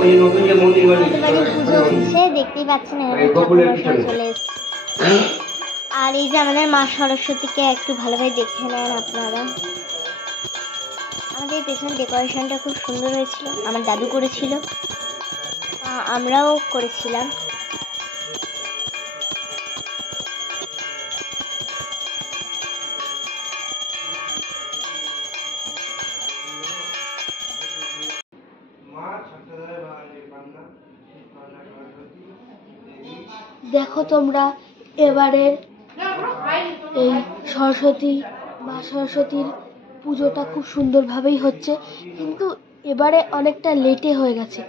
পুজো হচ্ছে, দেখতেই পাচ্ছেন চলে এসছে। আর এই যে আমাদের মা সরস্বতীকে একটু ভালোভাবে দেখে নেন আপনারা। আমাদের পেছনে ডেকোরেশনটা খুব সুন্দর হয়েছিল, আমার দাদু করেছিল, আমরাও করেছিলাম। দেখো তোমরা এবারের এই মা সরস্বতীর পুজোটা খুব সুন্দরভাবেই হচ্ছে, কিন্তু এবারে অনেকটা লেটে হয়ে গেছে,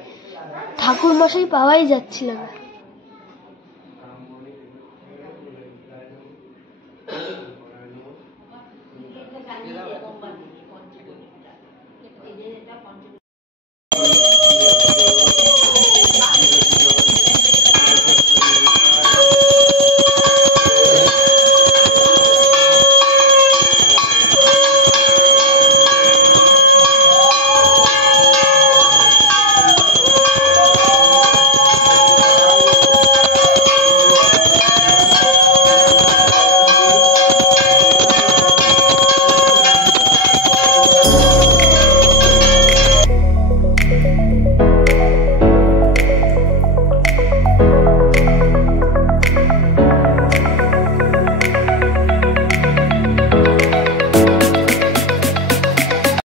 ঠাকুর মশাই পাওয়াই যাচ্ছিল না।